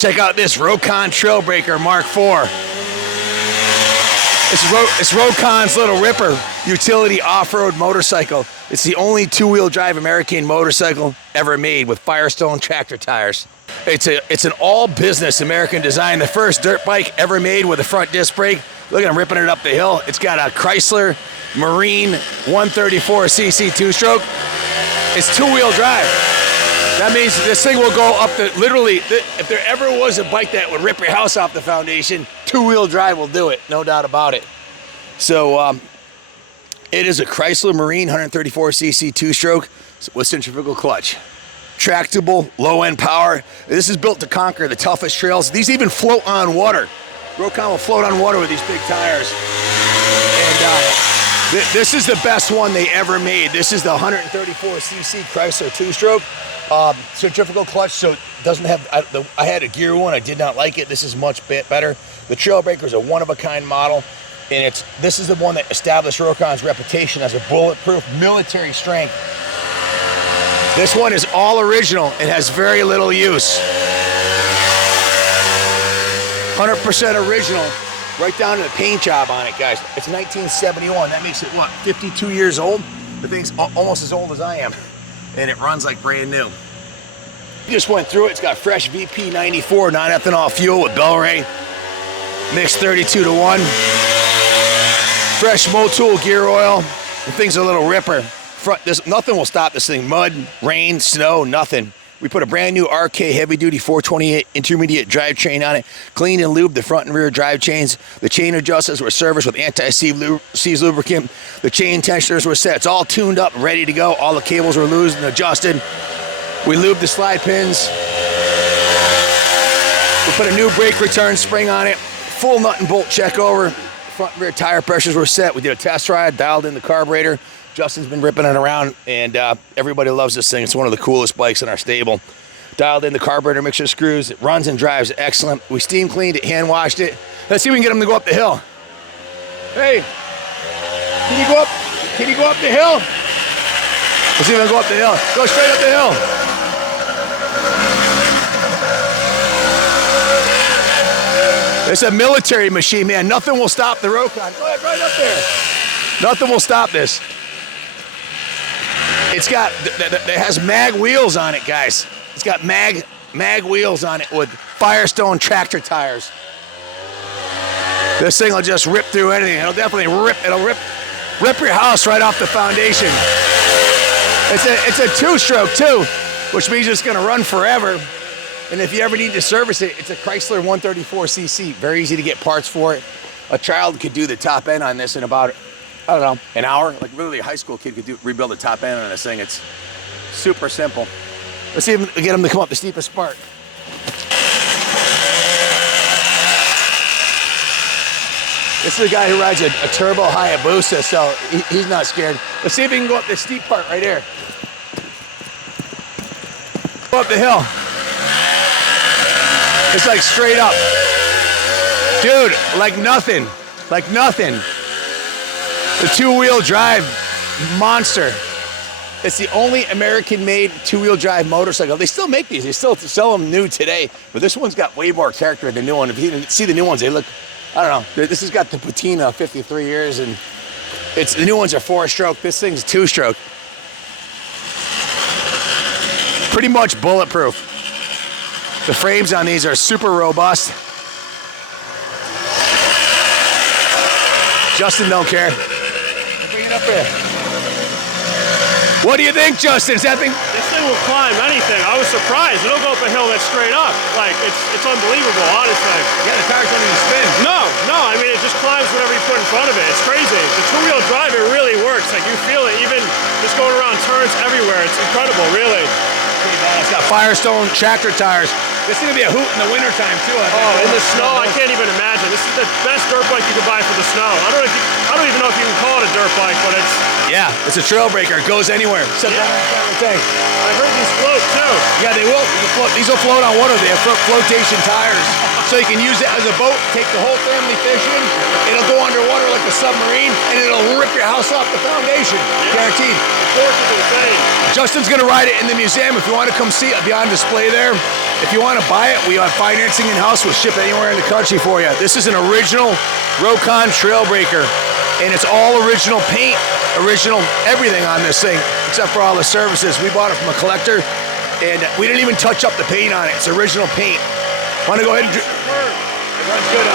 Check out this Rokon Trailbreaker Mark IV. It's Rokon's Little Ripper utility off-road motorcycle. It's the only two-wheel drive American motorcycle ever made with Firestone tractor tires. It's an all-business American design. The first dirt bike ever made with a front disc brake. Look at him ripping it up the hill. It's got a Chrysler Marine 134cc two-stroke. It's two-wheel drive. That means this thing will go up the, literally, if there ever was a bike that would rip your house off the foundation, two-wheel drive will do it, no doubt about it. So it is a Chrysler Marine 134cc two-stroke with centrifugal clutch. Tractable, low-end power. This is built to conquer the toughest trails. These even float on water. Rokon will float on water with these big tires. And this is the best one they ever made. This is the 134cc Chrysler two-stroke. Centrifugal clutch, so it doesn't have, I had a gear one, I did not like it. This is much better. The Trailbreaker is a one-of-a-kind model, and this is the one that established Rokon's reputation as a bulletproof military strength. This one is all original and has very little use. 100% original, right down to the paint job on it, guys. It's 1971, that makes it what, 52 years old? The thing's almost as old as I am. And it runs like brand new. Just went through it. It's got fresh VP 94 non-ethanol fuel with Bel-Ray, mixed 32-to-1. Fresh Motul gear oil. The thing's a little ripper. Nothing will stop this thing. Mud, rain, snow, nothing. We put a brand new RK heavy-duty 428 intermediate drivetrain on it. Cleaned and lubed the front and rear drive chains. The chain adjusters were serviced with anti-seize lubricant. The chain tensioners were set. It's all tuned up, ready to go. All the cables were loose and adjusted. We lubed the slide pins. We put a new brake return spring on it. Full nut and bolt check over. Front and rear tire pressures were set. We did a test ride, dialed in the carburetor. Justin's been ripping it around, and everybody loves this thing. It's one of the coolest bikes in our stable. Dialed in the carburetor mixer screws. It runs and drives excellent. We steam cleaned it, hand washed it. Let's see if we can get him to go up the hill. Hey, can you go up? Can you go up the hill? Let's see if I can go up the hill. Go straight up the hill. It's a military machine, man. Nothing will stop the Rokon. Go ahead, right up there. Nothing will stop this. It's got, it has mag wheels on it, guys. It's got mag wheels on it with Firestone tractor tires. This thing will just rip through anything. It'll definitely rip your house right off the foundation. It's a two-stroke too, which means it's gonna run forever. And if you ever need to service it, it's a Chrysler 134cc. Very easy to get parts for it. A child could do the top end on this in about, I don't know, an hour. Like literally a high school kid could rebuild the top end on this thing. It's super simple. Let's see if we get him to come up the steepest part. This is the guy who rides a turbo Hayabusa, so he's not scared. Let's see if he can go up this steep part right here. Go up the hill. It's like straight up. Dude, like nothing. Like nothing. The two-wheel drive monster. It's the only American-made two-wheel drive motorcycle. They still make these. They still sell them new today. But this one's got way more character than the new one. If you didn't see the new ones, they look, I don't know. This has got the patina, 53 years, and the new ones are four-stroke. This thing's two-stroke. Pretty much bulletproof. The frames on these are super robust. Justin don't care. Bring it up here. What do you think, Justin? This thing will climb anything. I was surprised. It'll go up a hill that's straight up. Like, it's unbelievable, honestly. Yeah, the tires don't even spin. No, I mean, it just climbs whatever you put in front of it. It's crazy. The two-wheel drive, it really works. Like, you feel it even just going around turns everywhere. It's incredible, really. It's got Firestone tractor tires. This is gonna be a hoot in the wintertime too. Oh, in the snow, I can't even imagine. This is the best dirt bike you could buy for the snow. I don't even know if you can call it a dirt bike, but it's... Yeah, it's a Trailbreaker. It goes anywhere. Except I heard these float too. Yeah, they will. These will float on water. They have flotation tires. So you can use it as a boat, take the whole family fishing. It'll go underwater like a submarine, and it'll rip your house off the foundation. Guaranteed. Torque is insane. Justin's gonna ride it in the museum. If you want to come see it, it'll be on display there. If you want to buy it, we have financing in-house. We'll ship it anywhere in the country for you. This is an original Rokon Trailbreaker, and it's all original paint, original everything on this thing, except for all the services. We bought it from a collector, and we didn't even touch up the paint on it. It's original paint. Want to go ahead and...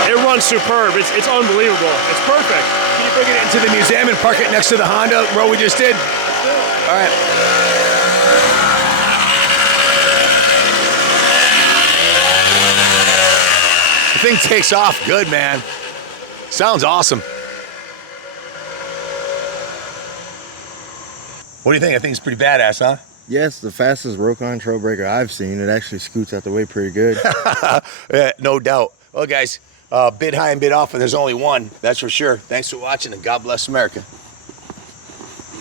It runs superb. It's unbelievable. It's perfect. Can you bring it into the museum and park it next to the Honda row we just did? All right. The thing takes off good, man. Sounds awesome. What do you think? I think it's pretty badass, huh? Yes, the fastest Rokon Trailbreaker I've seen. It actually scoots out the way pretty good. Yeah, no doubt. Well, guys, bid high and bid often. There's only one. That's for sure. Thanks for watching, and God bless America.